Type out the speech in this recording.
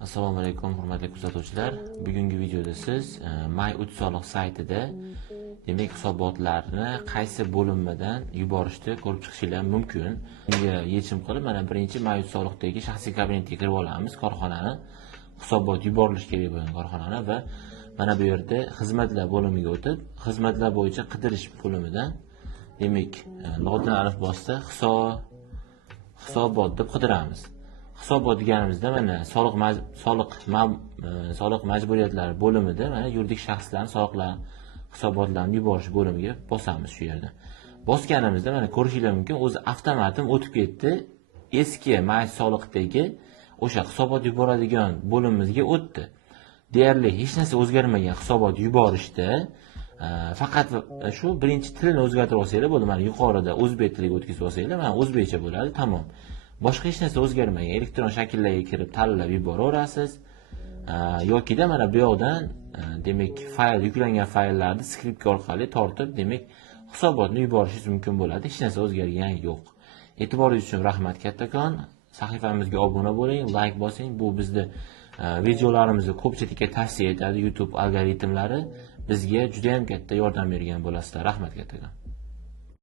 Assalomu alaykum hurmatli kuzatuvchilar. Bugungi videoda siz My Soliq saytida demak hisobotlarni qaysi bo'linmadan yuborishni ko'rib chiqishingiz mumkin. Bunga yechim qilib mana birinchi My Soliqdagi shaxsiy kabinetga kirib olamiz. Korxonani hisobot yuborilishi kerak bo'lgan korxonani va mana bu yerda xizmatlar bo'limiga o'tib, xizmatlar bo'yicha qidirish bo'limidan demak lotin alifbosida hisobot deb qidiramiz. Hisobot deganimizda mana soliq majburiyatlari bo'limida mana yuridik shaxslarning soliqlar hisobotlarini yuborish bo'limiga bosamiz shu yerda. Bosganimizda mana ko'rishingiz mumkin, o'zi avtomatik o'tib ketdi. Eski My Soliqdagi o'sha hisobot yuboradigan bo'limimizga o'tdi. Deyarli hech narsa o'zgarmagan hisobot yuborishda faqat shu birinchi tilni o'zgartirib olsanglar bo'ldi. Mana yuqorida o'zbek tiliga o'tkazib olsanglar, mana o'zbekcha bo'ladi, tamom. Boshqa hech narsa o'zgarmagan. Elektron shakllarga kirib tanlab yuboraverasiz. Yokida mana bu yoqdan demak fayl yuklangan fayllarni skript orqali tortib, demak hisobotni yuborishingiz mumkin bo'ladi. Hech narsa o'zgargani yo'q. E'tiboringiz uchun rahmat kattakon. Sahifamizga obuna bo'ling, like bosing. Bu bizni videolarimizni ko'pchilikka tavsiya etadi YouTube algoritmlari. Bizga juda ham katta yordam bergan bo'lasizlar. Rahmat kattakon.